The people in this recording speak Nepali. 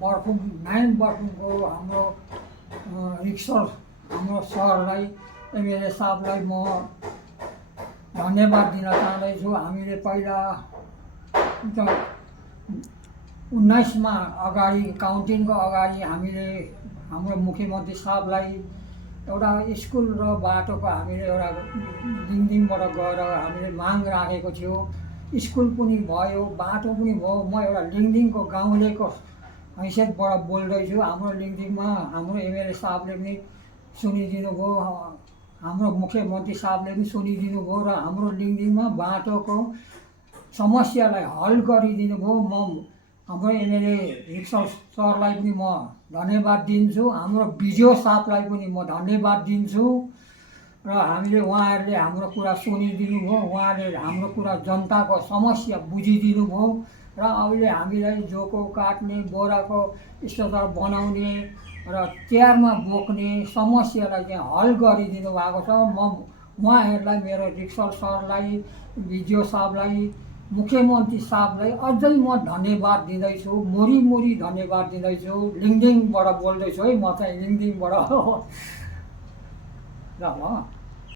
बर्फुङ 9 बर्फुङको हाम्रो रिक्सर हाम्रो सरलाई एमएलए साहबलाई म धन्यवाद दिन चाहँदैछु। हामीले पहिला 19मा अगाडि काउन्टिङको अगाडि हामीले हाम्रो मुख्यमन्त्री साहबलाई एउटा स्कुल र बाटोको हामीले एउटा लिङदिङबाट गएर हामीले माग राखेको थियो। स्कुल पनि भयो, बाटो पनि भयो। म एउटा लिङदिङको गाउँलेको हैसियतबाट बोल्दैछु। हाम्रो लिङदिङमा हाम्रो एमएलए साहबले पनि सुनिदिनु भयो, हाम्रो मुख्यमन्त्री साहबले पनि सुनिदिनु भयो र हाम्रो लिङदिङमा बाटोको समस्यालाई हल गरिदिनु भयो। म हाम्रो एमएलए रिक्सर सरलाई पनि म धन्यवाद दिन्छु। हाम्रो बिडिओ साहबलाई पनि म धन्यवाद दिन्छु र हामीले उहाँहरूले हाम्रो कुरा सुनिदिनु भयो। उहाँले हाम्रो कुरा जनताको समस्या बुझिदिनु भयो र अहिले हामीलाई जोको काट्ने, बोराको स्ट्रक्चर बनाउने र चेयरमा बोक्ने समस्यालाई चाहिँ हल गरिदिनु भएको छ। म उहाँहरूलाई, मेरो रिक्सर सरलाई, बिडिओ साहबलाई, मुख्यमन्त्री साहबलाई अझै म धन्यवाद दिँदैछु, मुरी धन्यवाद दिँदैछु। लिङदिङबाट बोल्दैछु है, म चाहिँ लिङदिङबाट ल ल।